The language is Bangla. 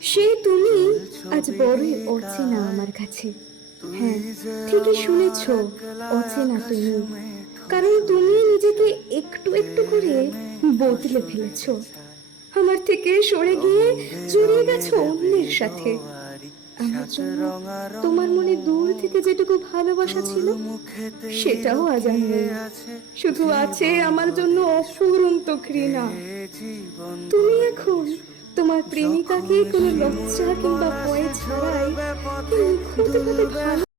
সে তুমি আজ বড়ই অচেনা আমার কাছে। হ্যাঁ, ঠিকই শুনেছ, অচেনা তুমি। কারণ তুমি নিজেকে একটু একটু করে বদলে ফেলেছ। আমার থেকে সরে গিয়ে জড়িয়ে গেছো অন্যের সাথে। আমার জন্য তোমার মনে দূর থেকে যেটুকু ভালোবাসা ছিল, সেটাও আজ আর নেই। শুধু আছে আমার জন্য অফুরন্ত ঘৃণা। তুমি এখন তোমার প্রেমিকাকে কোনো লজ্জা কিংবা ভয় ছাড়াই কি নিখুঁতভাবে ভালো